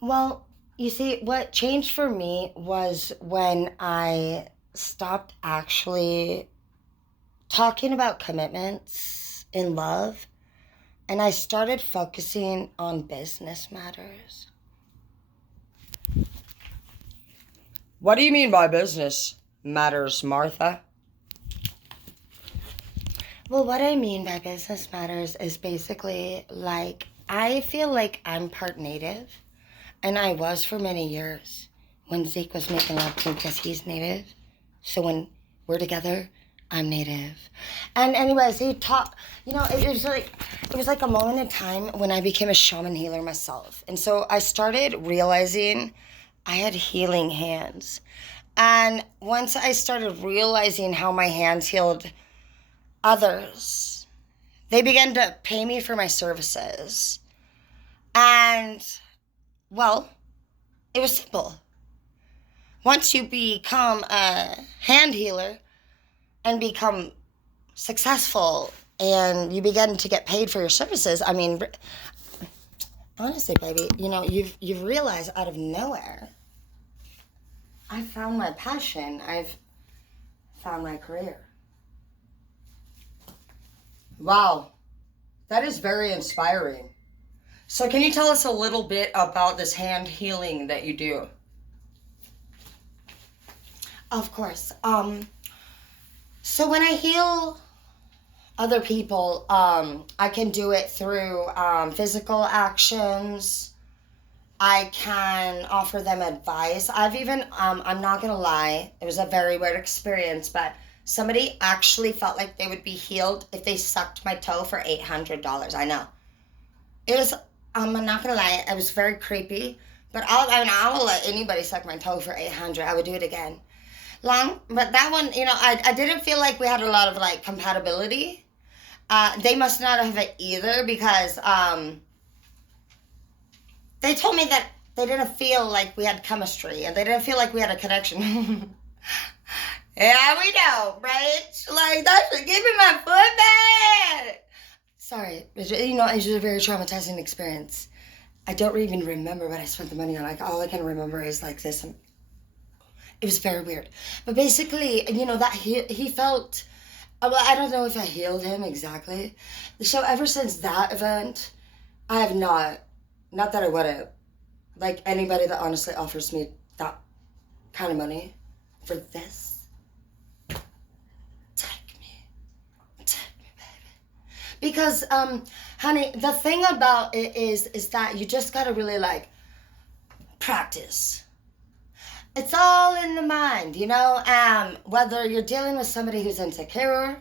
Well, you see, what changed for me was when I stopped actually talking about commitments in love and I started focusing on business matters. What do you mean by business matters, Martha? Well, what I mean by business matters is basically like I feel like I'm part native, and I was for many years when Zeke was making love to me because he's native. So when we're together, I'm native. And anyways, he taught, it was like a moment in time when I became a shaman healer myself. And so I started realizing I had healing hands. And once I started realizing how my hands healed others, they began to pay me for my services. And, well, it was simple. Once you become a hand healer and become successful and you begin to get paid for your services, I mean, honestly, baby, you've realized out of nowhere, I found my passion. I've found my career. Wow, that is very inspiring. So, can you tell us a little bit about this hand healing that you do? Of course. So when I heal other people, I can do it through physical actions. I can offer them advice. I've even, I'm not going to lie, it was a very weird experience, but somebody actually felt like they would be healed if they sucked my toe for $800. I know. It was, I'm not going to lie, it was very creepy, but I will let anybody suck my toe for 800. I would do it again. But that one, I didn't feel like we had a lot of like compatibility. They must not have it either because they told me that they didn't feel like we had chemistry and they didn't feel like we had a connection. Yeah, we know, right? Like, give me my foot back. Sorry, it's just a very traumatizing experience. I don't even remember what I spent the money on. Like, all I can remember is like this. It was very weird. But basically, that he felt. Well, I don't know if I healed him exactly. So ever since that event, I have not that I wouldn't, like anybody that honestly offers me that kind of money for this, take me, baby. Because, honey, the thing about it is that you just gotta really like practice. It's all in the mind, whether you're dealing with somebody who's insecure,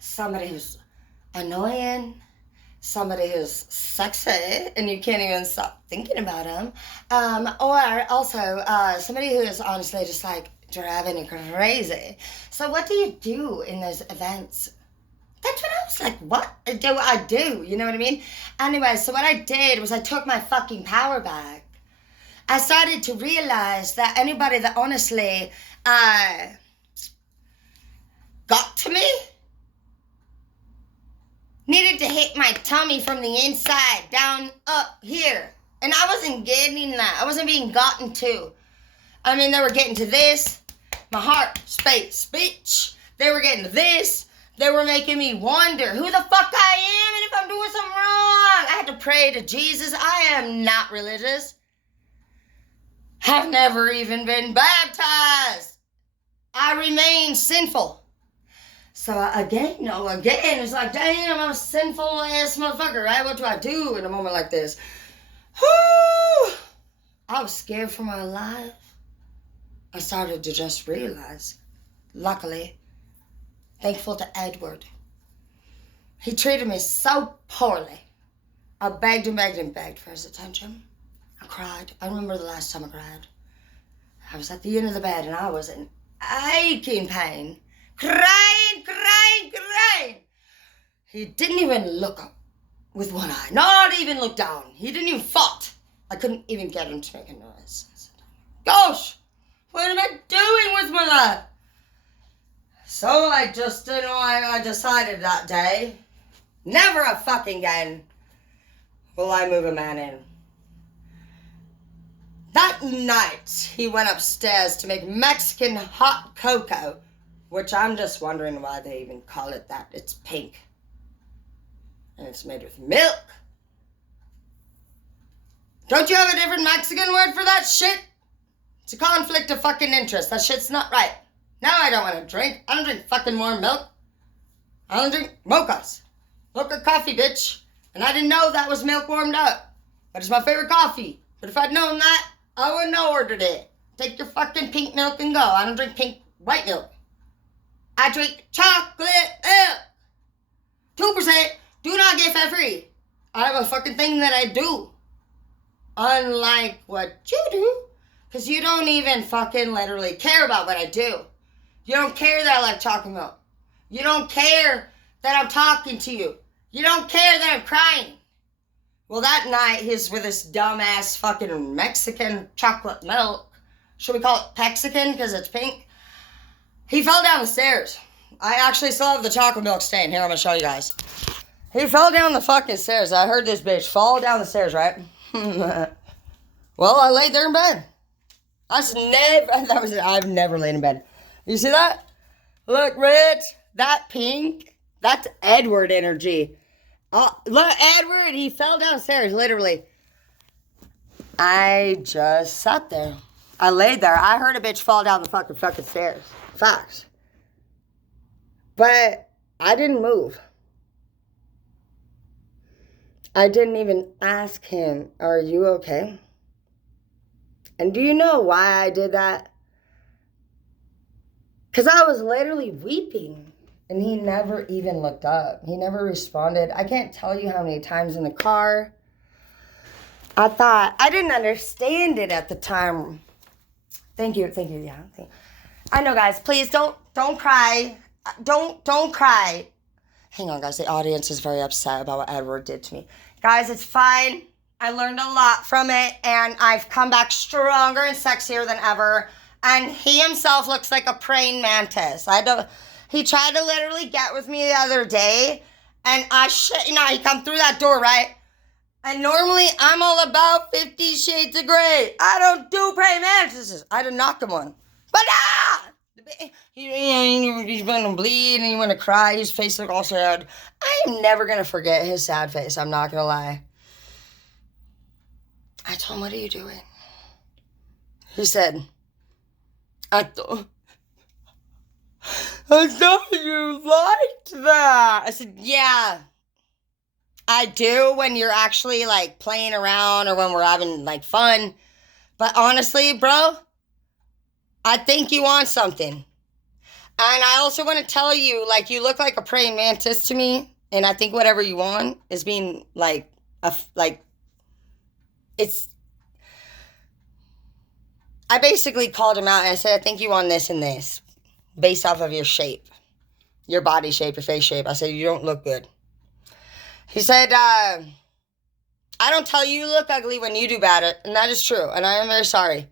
somebody who's annoying, somebody who's sexy and you can't even stop thinking about them, or also somebody who is honestly just like driving you crazy. So what do you do in those events? That's what I was like, what do I do? You know what I mean? Anyway, so what I did was I took my fucking power back. I started to realize that anybody that honestly got to me needed to hit my tummy from the inside down up here. And I wasn't getting that. I wasn't being gotten to. I mean, they were getting to this, my heart space speech. They were getting to this. They were making me wonder who the fuck I am and if I'm doing something wrong. I had to pray to Jesus. I am not religious. I've never even been baptized. I remain sinful. So again, it's like, damn, I'm a sinful ass motherfucker, right? What do I do in a moment like this? Whew! I was scared for my life. I started to just realize, luckily, thankful to Edward. He treated me so poorly. I begged and begged and begged for his attention. I cried. I remember the last time I cried. I was at the end of the bed and I was in aching pain. Crying. He didn't even look up with one eye. Not even look down. He didn't even fight. I couldn't even get him to make a noise. I said, gosh, what am I doing with my life? So I just, I decided that day, never a fucking again will I move a man in. That night, he went upstairs to make Mexican hot cocoa, which I'm just wondering why they even call it that. It's pink. And it's made with milk. Don't you have a different Mexican word for that shit? It's a conflict of fucking interest. That shit's not right. Now I don't want to drink. I don't drink fucking warm milk. I don't drink mochas. Mocha coffee, bitch. And I didn't know that was milk warmed up. But it's my favorite coffee. But if I'd known that, I wouldn't have ordered it. Take your fucking pink milk and go. I don't drink pink white milk. I drink chocolate milk. 2%. Do not get fat free. I have a fucking thing that I do. Unlike what you do. Because you don't even fucking literally care about what I do. You don't care that I like chocolate milk. You don't care that I'm talking to you. You don't care that I'm crying. Well, that night, he's with this dumbass fucking Mexican chocolate milk. Should we call it Pexican because it's pink? He fell down the stairs. I actually still have the chocolate milk stain. Here, I'm going to show you guys. He fell down the fucking stairs. I heard this bitch fall down the stairs, right? Well, I laid there in bed. I've never laid in bed. You see that? Look, Rich, that pink, that's Edward energy. Look, Edward, he fell downstairs, literally. I just sat there. I laid there. I heard a bitch fall down the fucking stairs. Facts. But I didn't move. I didn't even ask him, are you okay? And do you know why I did that? Because I was literally weeping. And he never even looked up. He never responded. I can't tell you how many times in the car. I thought, I didn't understand it at the time. Thank you, yeah. I know, guys, please don't cry. Don't cry. Hang on, guys, the audience is very upset about what Edward did to me. Guys, it's fine. I learned a lot from it, and I've come back stronger and sexier than ever. And he himself looks like a praying mantis. He tried to literally get with me the other day, and he come through that door, right? And normally, I'm all about 50 Shades of Grey. I don't do praying mantises. I did knock him one. But he's going to bleed, and he want to cry. His face look all sad. I am never going to forget his sad face. I'm not going to lie. I told him, what are you doing? He said, I thought you liked that. I said, yeah, I do when you're actually like playing around or when we're having like fun. But honestly, bro, I think you want something. And I also want to tell you, like, you look like a praying mantis to me. And I think whatever you want is being like, I basically called him out and I said, I think you want this and this based off of your shape, your body shape, your face shape. I said, you don't look good. He said, I don't tell you look ugly when you do bad. And that is true. And I am very sorry.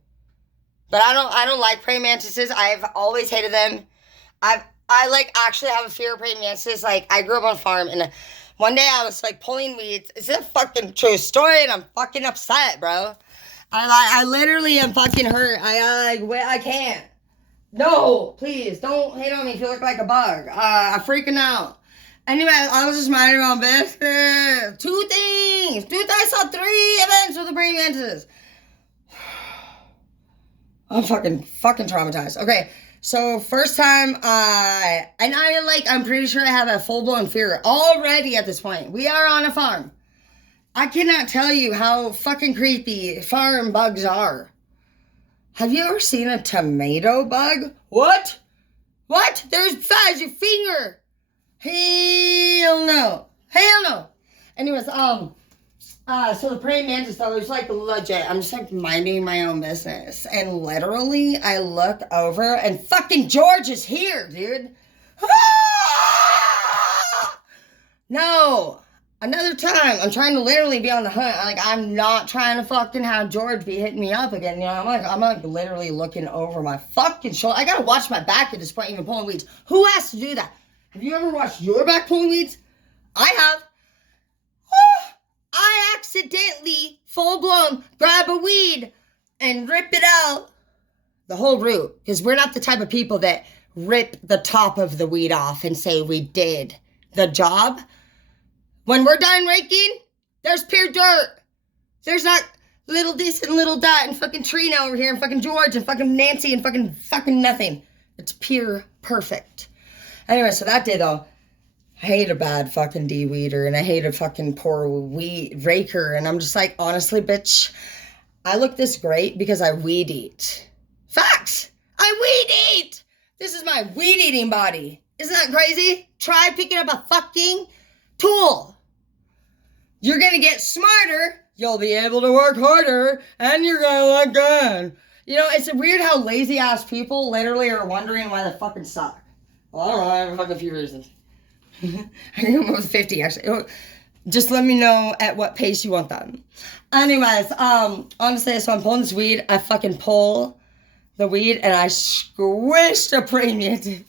But I don't like praying mantises. I've always hated them. I like actually have a fear of praying mantises. Like, I grew up on a farm and one day I was like pulling weeds. It's a fucking true story and I'm fucking upset, bro. I literally am fucking hurt. I can't. No, please, don't hate on me if you look like a bug. I'm freaking out. Anyway, I was just minding my own business. Two things. I saw 3 events with the praying mantises. I'm fucking traumatized. Okay, so first time, I'm pretty sure I have a full-blown fear already at this point. We are on a farm. I cannot tell you how fucking creepy farm bugs are. Have you ever seen a tomato bug? What? They're as size as your finger. Hell no. Anyways, so the praying mantis though, it's like legit. I'm just like minding my own business. And literally, I look over and fucking George is here, dude. No. Another time, I'm trying to literally be on the hunt. I'm not trying to fucking have George be hitting me up again. You know, I'm like literally looking over my fucking shoulder. I gotta watch my back at this point, even pulling weeds. Who has to do that? Have you ever watched your back pulling weeds? I have. I accidentally, full blown, grab a weed and rip it out. The whole root. Because we're not the type of people that rip the top of the weed off and say we did the job. When we're done raking, there's pure dirt. There's not little this and little that and fucking Trina over here and fucking George and fucking Nancy and fucking nothing. It's pure perfect. Anyway, so that day though, I hate a bad fucking de-weeder and I hate a fucking poor weed raker. And I'm just like, honestly, bitch, I look this great because I weed eat. Facts! I weed eat! This is my weed eating body. Isn't that crazy? Try picking up a fucking tool. You're gonna get smarter. You'll be able to work harder, and you're gonna look good. You know, it's weird how lazy ass people literally are wondering why they fucking suck. Well, I don't know, I have a fucking few reasons. I can come up with 50 actually. Just let me know at what pace you want them. Anyways, honestly, so I'm pulling this weed. I fucking pull the weed and I squish the praying mantis.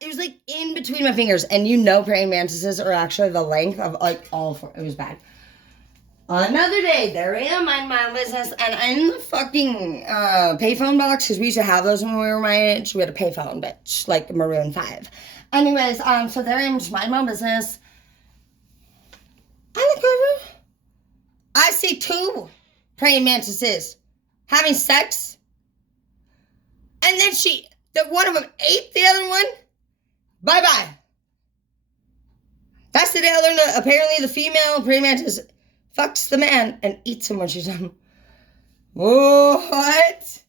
It was like in between my fingers, and you know praying mantises are actually the length of like all four. It was bad. Another day, there I am, mind my own business, and I'm in the fucking payphone box, because we used to have those when we were my age. We had a payphone, bitch, like Maroon 5. Anyways, so there I am, just mind my own business. I look over. I see 2 praying mantises having sex, and then one of them ate the other one. Bye-bye. That's the day I learned that apparently the female praying mantis fucks the man and eats him when she's done. What?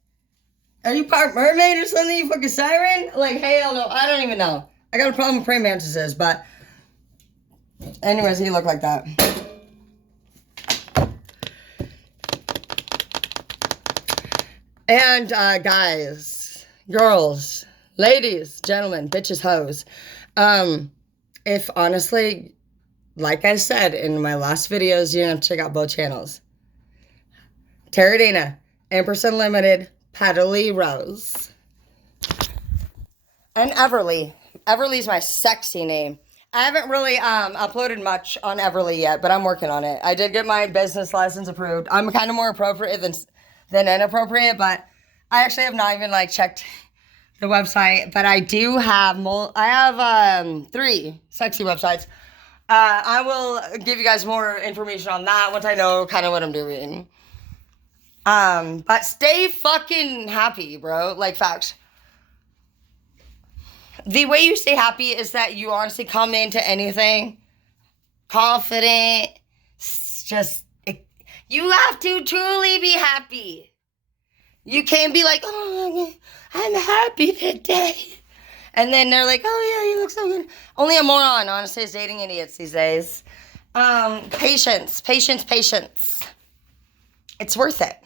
Are you part mermaid or something, you fucking siren? Like, hell no, I don't even know. I got a problem with praying mantises, but anyways, he looked like that. And guys, girls, ladies, gentlemen, bitches, hoes, if honestly, like I said in my last videos, you have to check out both channels. Terradina, Empress Unlimited, Patalee Rose. And Everly. Everly's my sexy name. I haven't really uploaded much on Everly yet, but I'm working on it. I did get my business license approved. I'm kind of more appropriate than inappropriate, but I actually have not even like checked the website. But I do have 3 sexy websites. I will give you guys more information on that once I know kind of what I'm doing. But stay fucking happy, bro. Like, facts. The way you stay happy is that you honestly come into anything confident. You have to truly be happy. You can't be like, oh, I'm happy today. And then they're like, oh yeah, you look so good. Only a moron, honestly, is dating idiots these days. Patience. It's worth it.